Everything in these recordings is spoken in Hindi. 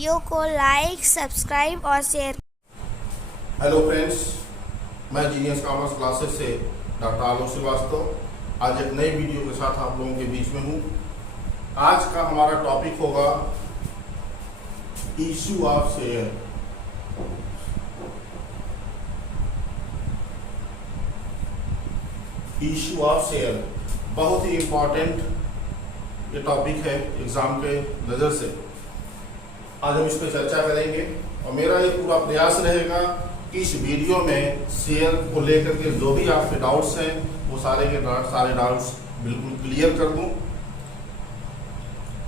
वीडियो को लाइक, सब्सक्राइब और शेयर। हेलो फ्रेंड्स, मैं जीनियस कॉमर्स क्लासेस से डॉक्टर आलोक श्रीवास्तव आज एक नई वीडियो के साथ आप लोगों के बीच में हूँ। आज का हमारा टॉपिक होगा issue of share. Issue of share बहुत ही इम्पोर्टेंट ये टॉपिक है एग्जाम के नज़र से। आज हम इस पर चर्चा करेंगे और मेरा ये पूरा प्रयास रहेगा कि इस वीडियो में शेयर को लेकर के जो भी आपके डाउट्स हैं वो सारे डाउट्स बिल्कुल क्लियर कर दूं।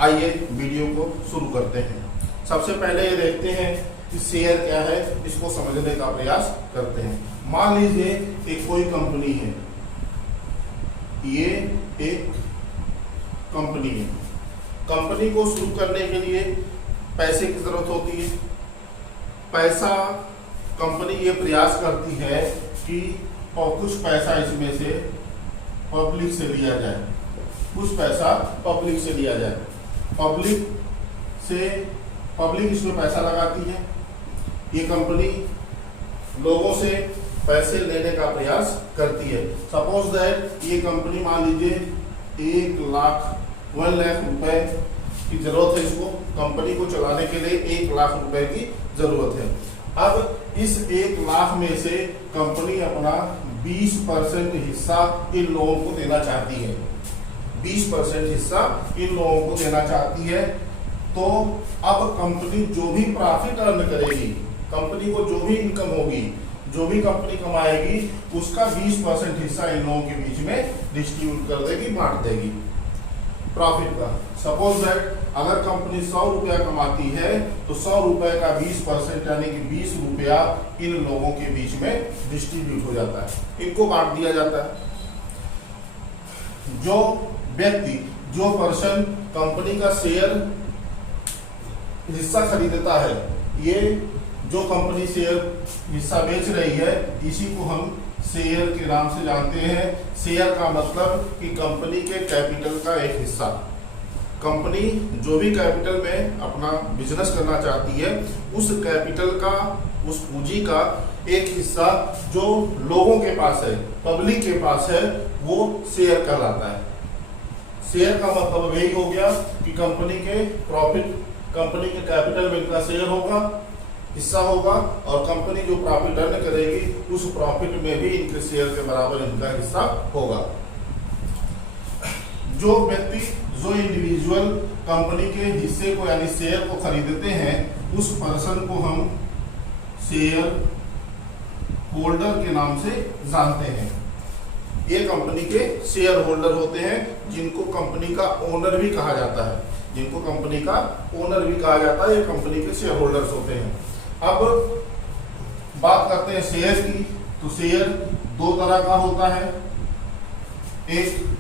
आइए वीडियो को शुरू करते हैं। सबसे पहले ये देखते हैं कि शेयर क्या है, इसको समझने का प्रयास करते हैं। मान लीजिए कि कोई कंपनी है, ये एक कंपनी है। कंपनी को शुरू करने के लिए पैसे की जरूरत होती है। पैसा कंपनी ये प्रयास करती है कि और कुछ पैसा इसमें से पब्लिक से लिया जाए, कुछ पैसा पब्लिक से लिया जाए। पब्लिक इसमें पैसा लगाती है। ये कंपनी लोगों से पैसे लेने का प्रयास करती है। सपोज दैट ये कंपनी मान लीजिए 1 लाख रुपए की जरूरत है। इसको कंपनी को चलाने के लिए 1 लाख रुपए की जरूरत है। अब इस 1 लाख में से कंपनी अपना 20% हिस्सा इन लोगों को देना चाहती है। 20% हिस्सा इन लोगों को देना चाहती है। तो अब कंपनी जो भी प्रॉफिट अर्न करेगी, कंपनी को जो भी इनकम होगी, जो भी कंपनी कमाएगी, उसका 20% हिस्सा इन लोगों के बीच में डिस्ट्रीब्यूट कर देगी, बांट देगी प्रॉफिट का। सपोज दैट अगर कंपनी 100 रुपया कमाती है तो 100 रुपए का 20% यानी कि 20 रुपया इन लोगों के बीच में डिस्ट्रीब्यूट हो जाता है, इनको बांट दिया जाता है। जो व्यक्ति, जो पर्सन कंपनी का शेयर हिस्सा खरीदता है, ये जो कंपनी शेयर हिस्सा बेच रही है, इसी को हम शेयर के नाम से जानते हैं। शेयर का मतलब कि कंपनी के कैपिटल का एक हिस्सा। कंपनी जो भी कैपिटल में अपना बिजनेस करना चाहती है, उस कैपिटल का, उस पूंजी का एक हिस्सा जो लोगों के पास है, पब्लिक के पास है, वो शेयर कहलाता है। शेयर का मतलब यही हो गया कि कंपनी के प्रॉफिट, कंपनी के कैपिटल में इनका शेयर होगा, हिस्सा होगा, और कंपनी जो प्रॉफिट अर्न करेगी उस प्रॉफिट में भी इनके शेयर के बराबर इनका हिस्सा होगा। जो व्यक्ति, जो इंडिविजुअल कंपनी के हिस्से को यानी शेयर को खरीदते हैं, उस पर्सन को हम शेयर होल्डर के नाम से जानते हैं। ये कंपनी के शेयर होल्डर होते हैं, जिनको कंपनी का ओनर भी कहा जाता है। जिनको कंपनी का ओनर भी कहा जाता है, ये कंपनी के शेयर होल्डर्स होते हैं। अब बात करते हैं शेयर की। तो शेयर 2 तरह का होता है, एक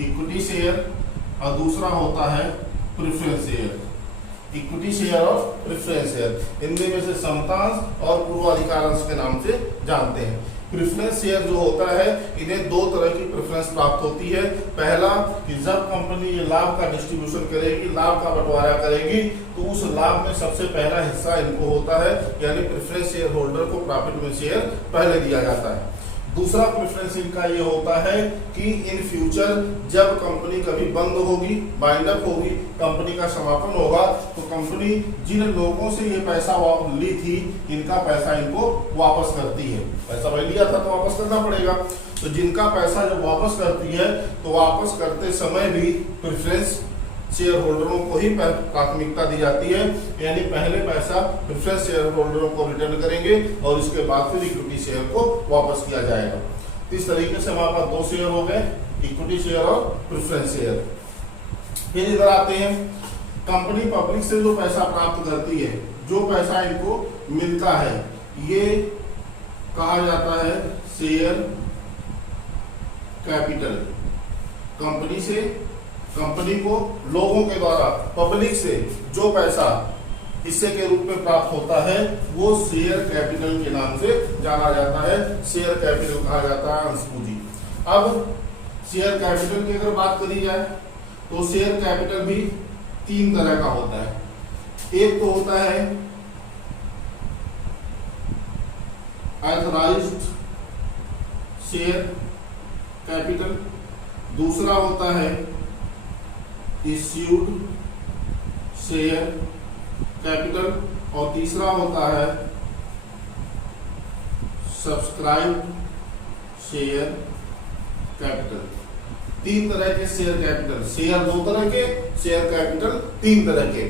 इक्विटी शेयर और दूसरा होता है प्रेफरेंस शेयर। इक्विटी शेयर और प्रेफरेंस शेयर इनमें में से समतांश और पूर्वाधिकारंश के नाम से जानते हैं। प्रेफरेंस शेयर जो होता है, इन्हें 2 तरह की प्रेफरेंस प्राप्त होती है। पहला कि जब कंपनी ये लाभ का डिस्ट्रीब्यूशन करेगी, लाभ का बंटवारा करेगी, तो उस लाभ में सबसे पहला हिस्सा इनको होता है, यानी प्रेफरेंस शेयर होल्डर को प्रॉफिट में शेयर पहले दिया जाता है। दूसरा प्रेफरेंस इनका ये होता है कि इन फ्यूचर जब कंपनी कभी बंद होगी, बाइंड अप होगी, कंपनी का समापन होगा, तो कंपनी जिन लोगों से ये पैसा ली थी, इनका पैसा इनको वापस करती है। पैसा वही लिया था तो वापस करना पड़ेगा। तो जिनका पैसा जब वापस करती है, तो वापस करते समय भी प्रेफरेंस शेयर होल्डरों को ही प्राथमिकता दी जाती है, यानी पहले पैसा प्रेफरेंस शेयर होल्डरों को रिटर्न करेंगे और इसके बाद फिर इक्विटी शेयर को वापस किया जाएगा। इस तरीके से हमारे पास 2 शेयर हो गए, इक्विटी शेयर और प्रेफरेंस शेयर। फिर इधर आते हैं, कंपनी पब्लिक से जो पैसा प्राप्त करती है, जो पैसा इनको मिलता है, ये कहा जाता है शेयर कैपिटल। कंपनी से, कंपनी को लोगों के द्वारा, पब्लिक से जो पैसा हिस्से के रूप में प्राप्त होता है, वो शेयर कैपिटल के नाम से जाना जाता है। शेयर कैपिटल कहा जाता है अंश पूंजी। अब शेयर कैपिटल की अगर बात करी जाए तो शेयर कैपिटल भी तीन तरह का होता है। एक तो होता है ऑथराइज्ड शेयर कैपिटल, दूसरा होता है इश्यूड शेयर कैपिटल और तीसरा होता है सब्सक्राइब्ड शेयर कैपिटल। तीन तरह के शेयर कैपिटल, शेयर दो तरह के, शेयर कैपिटल तीन तरह के।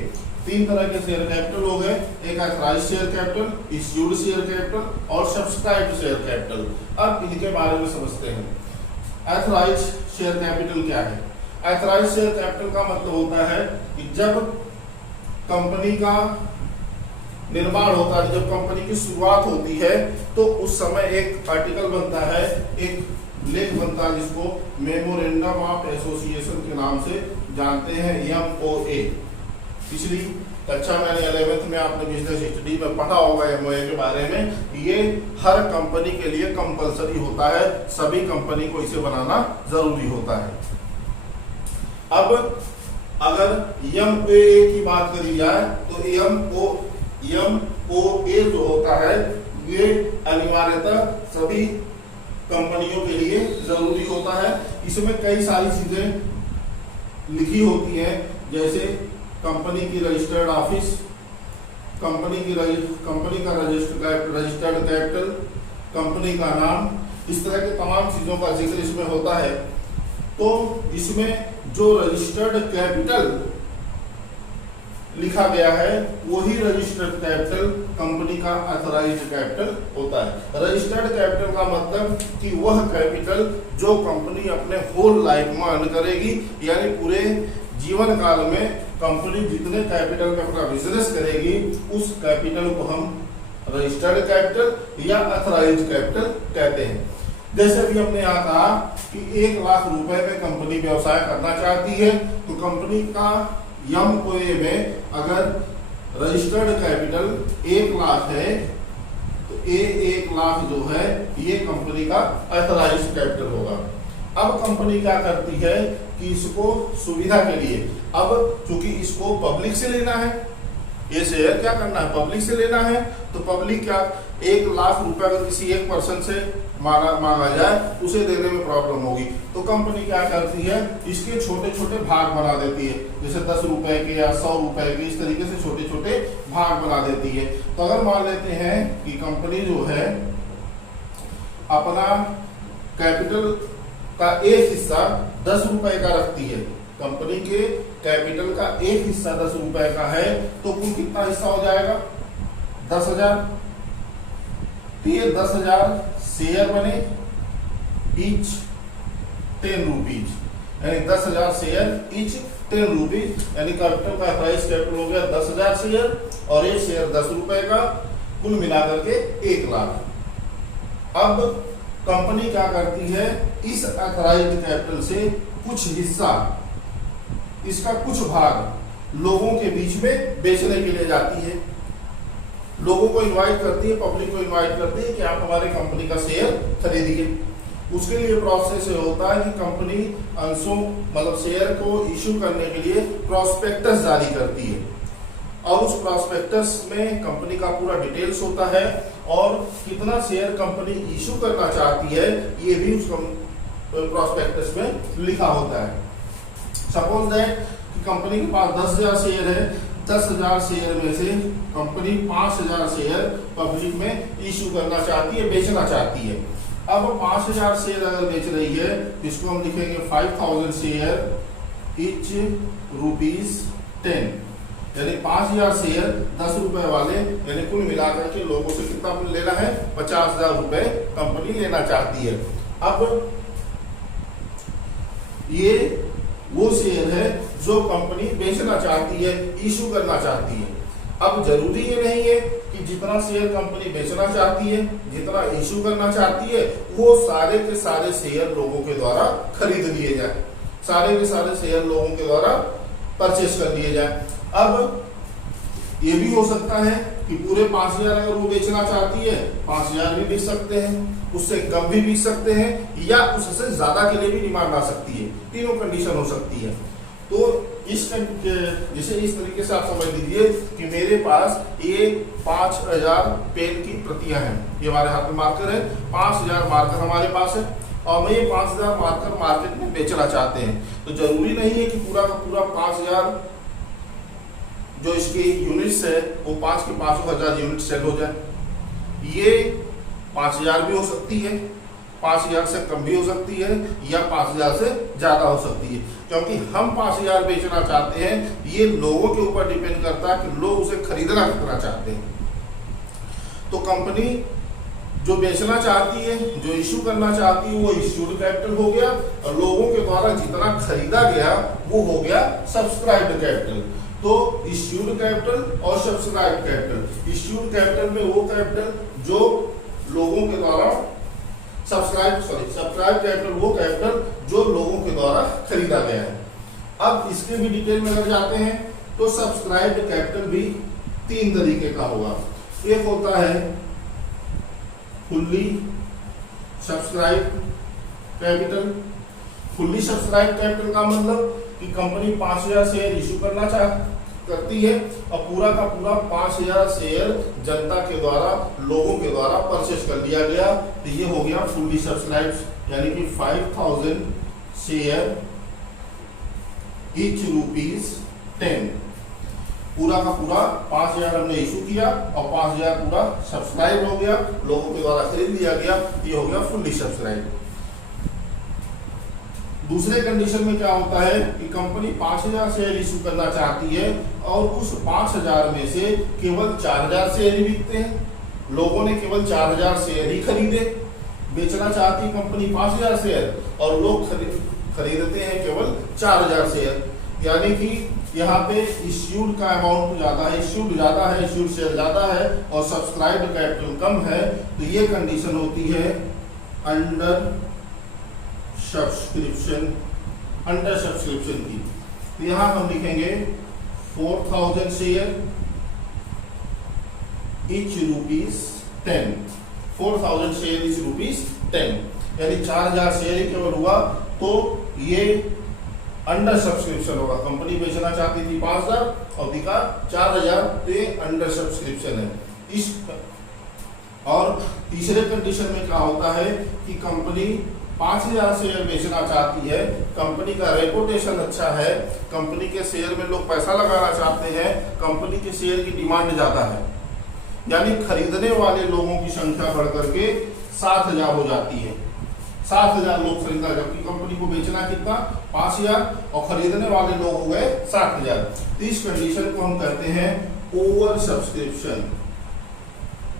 तीन तरह के शेयर कैपिटल हो गए, एक authorised share capital, issued share capital और सब्सक्राइब्ड शेयर कैपिटल। अब इनके बारे में समझते हैं। ऑथराइज्ड शेयर कैपिटल क्या है? ऑथराइज्ड शेयर कैपिटल का मतलब होता है कि जब कंपनी का निर्माण होता है, जब कंपनी की शुरुआत होती है, तो उस समय एक आर्टिकल बनता है, एक लेख बनता है जिसको मेमोरेंडम ऑफ एसोसिएशन के नाम से जानते हैं, MOA। पिछली कक्षा मैंने 11th में आपने बिजनेस स्टडी में पढ़ा होगा MOA के बारे में। ये हर कंपनी के लिए कंपलसरी होता है, सभी कंपनी को इसे बनाना जरूरी होता है। अब अगर MOA की बात करी जाए तो MOA जो होता है ये अनिवार्यतः सभी कंपनियों के लिए जरूरी होता है। इसमें कई सारी चीजें लिखी होती हैं, जैसे कंपनी की रजिस्टर्ड ऑफिस, कंपनी का रजिस्टर्ड कैपिटल, कंपनी का नाम, इस तरह के तमाम चीजों का जिक्र इसमें होता है। तो इसमें जो रजिस्टर्ड कैपिटल लिखा गया है वही रजिस्टर्ड कैपिटल कंपनी का ऑथराइज्ड कैपिटल होता है। रजिस्टर्ड कैपिटल का मतलब कि वह कैपिटल जो कंपनी अपने होल लाइफ में अर्न करेगी, यानी पूरे जीवन काल में कंपनी जितने कैपिटल में अपना बिजनेस करेगी उस कैपिटल को हम रजिस्टर्ड कैपिटल या ऑथराइज्ड कैपिटल कहते हैं। जैसे अभी हमने यहाँ कहा कि 1 लाख रुपए में कंपनी व्यवसाय करना चाहती है, तो कंपनी का MOA में अगर रजिस्टर्ड कैपिटल 1 लाख है तो 1 लाख जो है ये कंपनी का ऑथराइज्ड कैपिटल होगा। अब कंपनी क्या करती है कि इसको सुविधा के लिए, अब चूंकि इसको पब्लिक से लेना है, ये शेयर क्या करना है, पब्लिक से लेना है, तो पब्लिक क्या 1 लाख रुपए अगर किसी एक पर्सन से मांगा जाए उसे देने में प्रॉब्लम होगी, तो कंपनी क्या करती है इसके छोटे छोटे भाग बना देती है, जैसे 10 रुपए के या 100 रुपए के, इस तरीके से छोटे छोटे भाग बना देती है। तो अगर मान लेते हैं कि कंपनी जो है अपना कैपिटल का एक हिस्सा 10 रुपए का रखती है, कंपनी के कैपिटल का एक हिस्सा 10 रुपए का है, तो कुल कितना हिस्सा हो जाएगा 10,000। तो ये 10,000 शेयर बने, ईच 10 रुपीज, यानी 10,000 शेयर ईच 10 रुपीज, यानी कैपिटल का प्राइस कैपिटल हो गया 10,000 शेयर और एक शेयर 10 रुपए का, कुल मिलाकर के 1 लाख। अब कंपनी क्या करती है इस ऑथराइज्ड कैपिटल से कुछ हिस्सा, इसका कुछ भाग लोगों के बीच में बेचने के लिए जाती है, लोगों को इनवाइट करती है, पब्लिक को इनवाइट करती है कि आप हमारे कंपनी का शेयर खरीदिए। उसके लिए प्रोसेस होता है कि कंपनी अंशों मतलब शेयर को इशू करने के लिए प्रोस्पेक्टस जारी करती है, और उस प्रोस्पेक्टस में कंपनी का पूरा डिटेल्स होता है और कितना शेयर कंपनी इशू करना चाहती है ये भी उस प्रोस्पेक्टस में लिखा होता है। सपोज दैट कि कंपनी के पास 10,000 शेयर है, 10,000 शेयर में से कंपनी 5,000 शेयर पब्लिक में इशू करना चाहती है, बेचना चाहती है। अब 5,000 शेयर अगर बेच रही है तो इसको हम लिखेंगे 5,000 शेयर ईच ₹10, यानी 5,000 शेयर 10 रुपए वाले, यानी कुल मिलाकर के लोगों से कितना लेना है 50,000 रुपए कंपनी लेना चाहती है। अब ये वो शेयर है जो कंपनी बेचना चाहती है, इशू करना चाहती है। अब जरूरी ये नहीं है कि जितना शेयर कंपनी बेचना चाहती है, जितना इशू करना चाहती है, वो सारे के सारे शेयर लोगों के द्वारा खरीद लिए जाए, सारे के सारे शेयर लोगों के द्वारा परचेस कर लिए जाए। अब ये भी हो सकता है कि पूरे 5,000 अगर वो बेचना चाहती है 5,000 भी बेच सकते हैं, उससे कम भी बेच सकते हैं, या उससे ज्यादा के लिए भी डिमांड आ सकती है, तीनों कंडीशन हो सकती है। तो जैसे इस तरीके से आप समझ लीजिए कि मेरे पास ये 5000 पेन की प्रतियां हैं, ये हमारे हाथ में मार्कर है, 5000 मार्कर हमारे पास है और मैं ये 5000 मार्कर मार्केट में बेचना चाहते हैं। तो जरूरी नहीं है कि पूरा का पूरा 5000 जो इसकी यूनिट्स है वो 5 के 5,000 यूनिट सेल हो जाए। ये 5000 भी हो सकती है, 5000 से कम भी हो सकती है या 5000 से ज्यादा हो सकती है, क्योंकि हम 5000 बेचना चाहते हैं। ये लोगों के ऊपर डिपेंड करता है कि लोग उसे खरीदना कितना चाहते हैं। तो कंपनी जो बेचना चाहती है, जो इश्यू करना चाहती है, वो इश्यूड कैपिटल हो गया और लोगों के द्वारा जितना खरीदा गया वो हो गया सब्सक्राइब्ड कैपिटल। तो इश्यूड कैपिटल और सब्सक्राइब्ड कैपिटल, इश्यूड कैपिटल में वो कैपिटल जो लोगों के द्वारा सब्सक्राइब कैपिटल वो कैपिटल जो लोगों के द्वारा खरीदा गया है। अब इसके भी डिटेल में अगर जाते हैं तो सब्सक्राइब्ड कैपिटल भी 3 तरीके का होगा। एक होता है fully subscribe capital. Fully subscribe capital का मतलब कि कंपनी 5000 शेयर इश्यू करना करती है और पूरा का पूरा 5000 शेयर जनता के द्वारा, लोगों के द्वारा परचेस कर लिया गया। तो ये हो गया फुल्ली सब्सक्राइब, यानी कि 5000 शेयर ईच ₹10। पूरा का पूरा 5000 हमने इशू किया और 5000 पूरा सब्सक्राइब हो गया, लोगों के द्वारा खरीद लिया गया। ये हो गया फुल्ली सब्सक्राइब। दूसरे कंडीशन में क्या होता है कि कंपनी 5000 शेयर इशू करना चाहती है और उस 5000 में से केवल 4000 शेयर ही बिकते हैं, लोगों ने केवल 4000 शेयर ही खरीदे। बेचना चाहती कंपनी 5000 शेयर और लोग खरीदते हैं केवल 4000 शेयर, यानी कि यहाँ पे इश्यूड का अमाउंट ज्यादा है, इश्यूड ज्यादा है, इश्यूड शेयर ज्यादा है और सब्सक्राइब्ड कैपिटल कम है। तो ये कंडीशन होती है अंडर सब्सक्रिप्शन की। तो यहाँ हम लिखेंगे 4000 शेयर ईच ₹10। 4000 शेयर ईच ₹10, यानी 4000 शेयर ही केवल हुआ। तो ये अंडर सब्सक्रिप्शन होगा। कंपनी बेचना चाहती थी 5000 और बिका 4000, तो ये अंडर सब्सक्रिप्शन है। इस और तीसरे कंडीशन में क्या होता है कि कंपनी 5000 शेयर बेचना चाहती है, कंपनी का रेपुटेशन अच्छा है, कंपनी के शेयर में लोग पैसा लगाना चाहते हैं, कंपनी के शेयर की डिमांड ज्यादा है, यानी खरीदने वाले लोगों की संख्या बढ़कर के 7000 हो जाती है। 7000 लोग खरीदा, जबकि कंपनी को बेचना कितना 5000 और खरीदने वाले लोग हो गए 7000। तो इस कंडीशन को हम कहते हैं ओवर सब्सक्रिप्शन।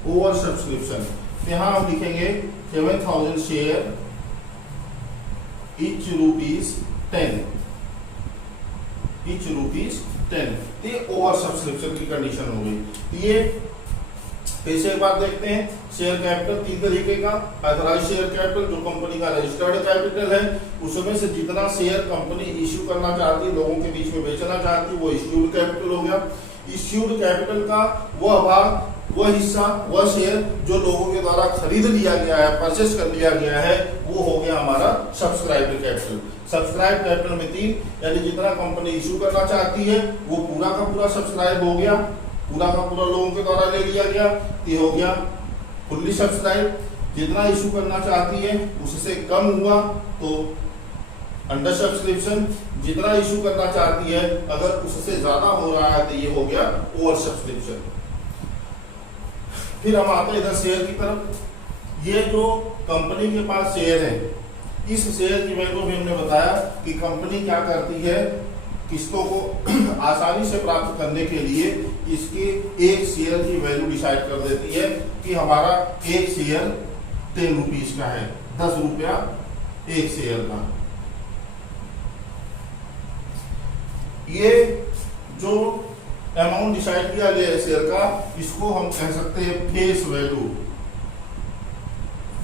ओवर सब्सक्रिप्शन यहाँ हम लिखेंगे 7000 शेयर ईच ₹10, ईच ₹10। ये ओवर सब्सक्रिप्शन की कंडीशन हो गई। ये फिर से एक बात देखते हैं, शेयर कैपिटल 3 तरीके का। ऑथराइज्ड शेयर कैपिटल जो कंपनी का रजिस्टर्ड कैपिटल है, उसमें से जितना शेयर कंपनी इश्यू करना चाहती है, लोगों के बीच में बेचना चाहती है, वो इश्यूड कैपिटल हो गया। इश्यूड कैपिटल का वह भाग, वह हिस्सा, वह शेयर जो लोगों के द्वारा खरीद लिया गया है, परचेस कर लिया गया है, वो हो गया हमारा सब्सक्राइब्ड कैपिटल। सब्सक्राइब कैपिटल में 3, यानी जितना कंपनी इश्यू करना चाहती है वो पूरा का पूरा सब्सक्राइब हो गया, पूरा का पूरा लोगों के द्वारा ले लिया गया, ये हो गया फुल्ली सब्सक्राइब। जितना इशू करना चाहती है उससे कम हुआ तो अंडर सब्सक्रिप्शन, जितना इशू करना चाहती है अगर उससे ज्यादा हो रहा है तो ये हो गया ओवर सब्सक्रिप्शन। फिर हम आते हैं इधर शेयर की तरफ। ये जो कंपनी के पास शेयर है, इस शेयर की वैल्यू भी हमने बताया कि कंपनी क्या करती है, किस्तों को आसानी से प्राप्त करने के लिए इसके एक शेयर की वैल्यू डिसाइड कर देती है कि हमारा एक शेयर 10 रुपीज का है, 10 रुपया एक शेयर का। ये जो अमाउंट डिसाइड किया गया है शेयर का, इसको हम कह सकते हैं face value,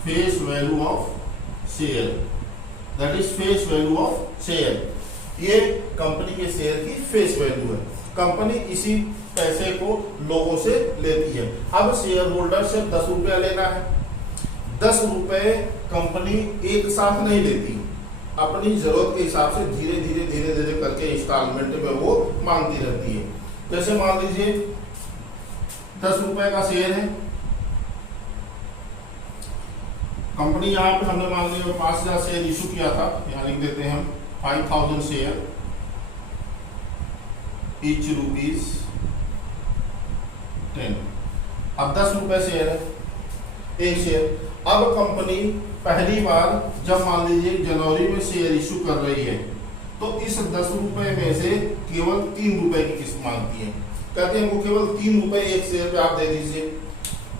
face value of share, that is face value of share. ये कंपनी के शेयर की फेस वैल्यू है। कंपनी इसी पैसे को लोगों से लेती है। अब शेयर होल्डर से 10 रुपया लेना है, 10 रुपए कंपनी एक साथ नहीं लेती, अपनी जरूरत के हिसाब से धीरे धीरे करके इंस्टॉलमेंट में वो मांगती रहती है। जैसे मान लीजिए 10 रुपए का शेयर है, कंपनी यहाँ पे हमने मान लिया 5000 शेयर इशू किया था, यहाँ लिख देते हैं हम 5000 शेयर, each rupees 10। अब 10 रुपए शेयर है, एक शेयर। अब कंपनी पहली बार जब मान लीजिए जनवरी में शेयर इशू कर रही है तो इस 10 रुपए में से केवल 3 रुपए की किस्त मांगती है। कहते हैं हमको केवल 3 रुपए एक शेयर पे आप दे दीजिए,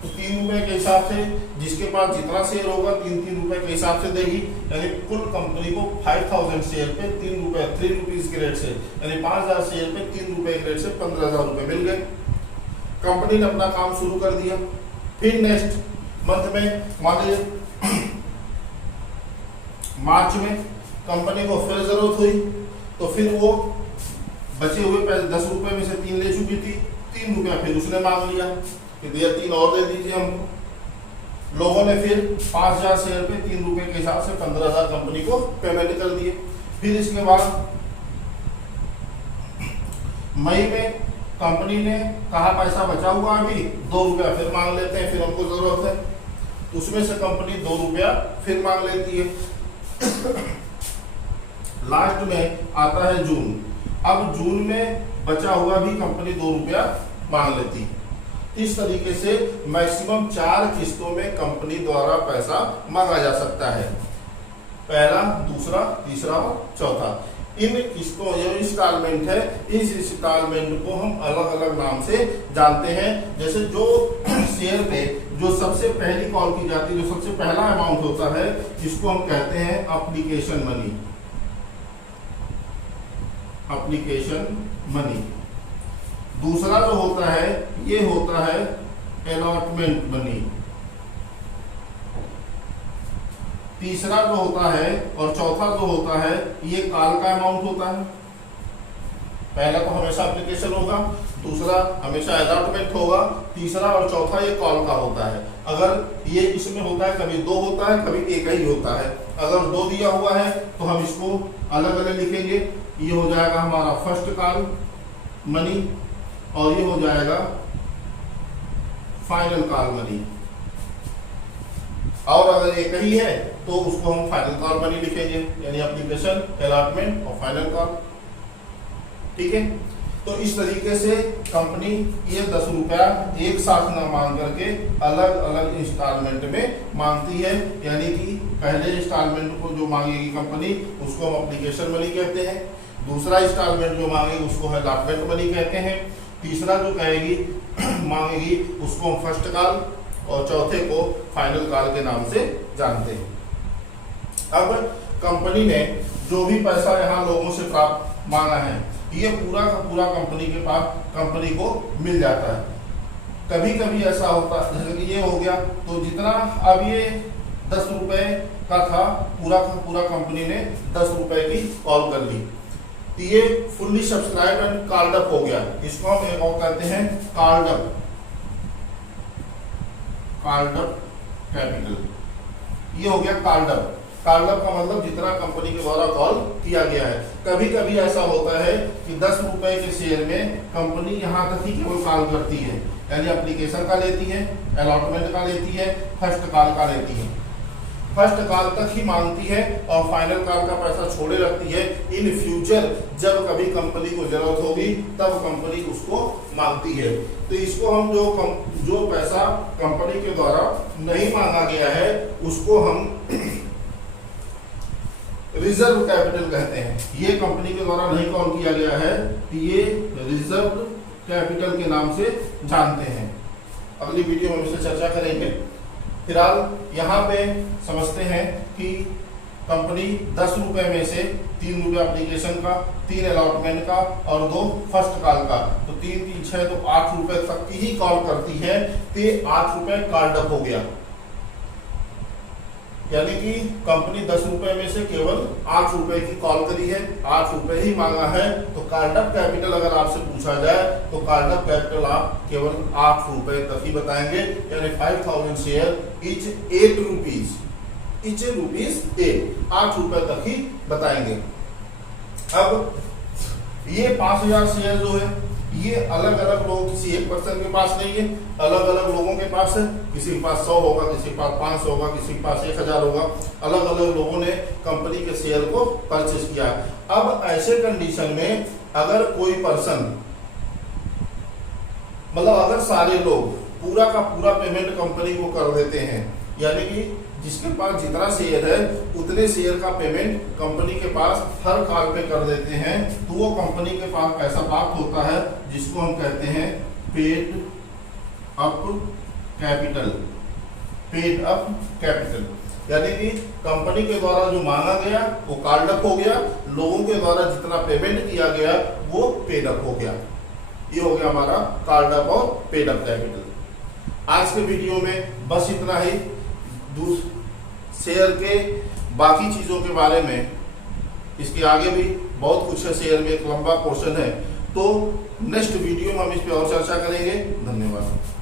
तो 3 रुपए के हिसाब से जिसके पास जितना शेयर होगा 3 रुपए के हिसाब से देगी, यानी कुल कंपनी को 5000 शेयर पे 3 रुपए 3 रुपीज के रेट से, यानी 5000 शेयर पे 3 रुपए के रेट से 15000 रुपए मिल गए। कंपनी ने अपना काम शुरू कर दिया। फिर नेक्स्ट मंथ में मान लीजिए मार्च में कंपनी को फिर जरूरत हुई, तो फिर वो बचे हुए पैसे 10 रुपए में से 3 ले चुकी थी, 3 रुपया फिर उसने मांग लिया कि भैया 3 और दे दीजिए हमको। लोगों ने फिर 5000 शेयर पे 3 रुपए के हिसाब से 15000 कंपनी को पेमेंट कर दिए। फिर इसके बाद मई में कंपनी ने कहा पैसा बचा हुआ अभी 2 रुपया फिर मांग लेते हैं, फिर हमको जरूरत है, उसमें से कंपनी 2 रुपया फिर मांग लेती है। लास्ट में आता है जून। अब जून में बचा हुआ भी कंपनी 2 रुपया मांग लेती। इस तरीके से मैक्सिमम 4 किस्तों में कंपनी द्वारा पैसा मांगा जा सकता है, पहला, दूसरा, तीसरा और चौथा। इन किस्तों जो इंस्टॉलमेंट है, इस इंस्टॉलमेंट को हम अलग अलग नाम से जानते हैं। जैसे जो शेयर पे जो सबसे पहली कॉल की जाती है, जो सबसे पहला अमाउंट होता है, इसको हम कहते हैं एप्लीकेशन मनी, एप्लीकेशन मनी। दूसरा जो होता है ये होता है अलॉटमेंट मनी। तीसरा जो होता है और चौथा जो होता है ये कॉल का अमाउंट होता है। पहला तो हमेशा एप्लीकेशन होगा, दूसरा हमेशा अलॉटमेंट होगा, तीसरा और चौथा ये कॉल का होता है। अगर ये इसमें होता है कभी 2 होता है, कभी 1 ही होता है। अगर 2 दिया हुआ है तो हम इसको अलग अलग लिखेंगे। ये हो जाएगा हमारा फर्स्ट कॉल मनी और ये हो जाएगा फाइनल कॉल मनी। और अगर एक ही है तो उसको हम फाइनल कॉल मनी लिखेंगे, यानी एप्लीकेशन, अलॉटमेंट और फाइनल कॉल। ठीक है, तो इस तरीके से कंपनी ये 10 रुपया एक साथ ना मांग करके अलग अलग इंस्टॉलमेंट में मांगती है। यानी कि पहले इंस्टॉलमेंट को जो मांगेगी कंपनी उसको हम एप्लीकेशन मनी कहते हैं, दूसरा इंस्टॉलमेंट जो मांगेगी उसको अलॉटमेंट मनी कहते हैं, तीसरा जो कहेगी मांगेगी उसको हम फर्स्ट कॉल और चौथे को फाइनल कॉल के नाम से जानते हैं। अब कंपनी ने जो भी पैसा यहाँ लोगों से प्राप्त मांगा है ये पूरा का पूरा कंपनी के पास कंपनी को मिल जाता है। कभी कभी ऐसा होता है जैसे कि ये हो गया, तो जितना अब ये 10 रुपए का था पूरा का पूरा कंपनी ने 10 रुपए की कॉल कर ली, तो ये fully subscribe and called up हो गया। इसको हम एक और कहते हैं called up, called up capital. ये हो गया कॉल्ड अप। कॉल्ड अप का मतलब जितना कंपनी के द्वारा कॉल किया गया है। कभी कभी ऐसा होता है कि 10 रुपए के शेयर में कंपनी यहाँ तक ही केवल कॉल करती है, यानी एप्लीकेशन का लेती है, अलॉटमेंट का लेती है, फर्स्ट कॉल का लेती है। फर्स्ट कॉल तक ही मांगती है और फाइनल कॉल का पैसा छोड़े रखती है। इन फ्यूचर जब कभी कंपनी को जरूरत होगी तब कंपनी उसको मांगती है। तो इसको हम जो पैसा कंपनी के द्वारा नहीं मांगा गया है उसको हम रिजर्व कैपिटल कहते हैं। ये कंपनी के द्वारा नहीं कॉल किया गया है, ये रिजर्व कैपिटल के नाम से जानते हैं। अगली वीडियो में इससे चर्चा करेंगे। फिलहाल यहाँ पे समझते हैं कि कंपनी 10 रुपए में से 3 रुपये एप्लीकेशन का, 3 अलॉटमेंट का और 2 फर्स्ट कॉल का, तो 3 3 6 तो 8 रुपए तक की ही कॉल करती है। तो 8 रुपए कॉल्ड अप हो गया, यानी कि कंपनी 10 रुपए में से केवल 8 रुपए की कॉल करी है, 8 रुपए ही मांगा है। तो कॉल्ड अप कैपिटल अगर आपसे पूछा जाए तो कॉल्ड अप कैपिटल आप केवल 8 रुपए तक ही बताएंगे, यानी 5000 share each 8 rupees, each rupees a, 8 रुपए तक ही बताएंगे। अब ये 5000 शेयर जो है ये अलग अलग लोग, किसी एक पर्सन के पास नहीं है, अलग अलग लोगों के पास है। किसी के पास 100 होगा, किसी के पास 500 होगा, किसी के पास 1000 होगा। अलग अलग लोगों ने कंपनी के शेयर को परचेज किया। अब ऐसे कंडीशन में अगर कोई पर्सन, मतलब अगर सारे लोग पूरा का पूरा पेमेंट कंपनी को कर देते हैं, यानी कि जिसके पास जितना शेयर है उतने शेयर का पेमेंट कंपनी के पास हर साल पे कर देते हैं, तो वो कंपनी के पास पैसा प्राप्त होता है, जिसको हम कहते हैं paid up capital. Paid up capital यानी कि कंपनी के द्वारा जो मांगा गया वो कॉल्ड अप हो गया, लोगों के द्वारा जितना पेमेंट किया गया वो पेड अप हो गया। ये हो गया हमारा कॉल्ड अप और पेड अप कैपिटल। आज के वीडियो में बस इतना ही। शेयर के बाकी चीजों के बारे में, इसके आगे भी बहुत कुछ है, शेयर में एक लंबा पोर्शन है, तो नेक्स्ट वीडियो में हम इस पे और चर्चा करेंगे। धन्यवाद।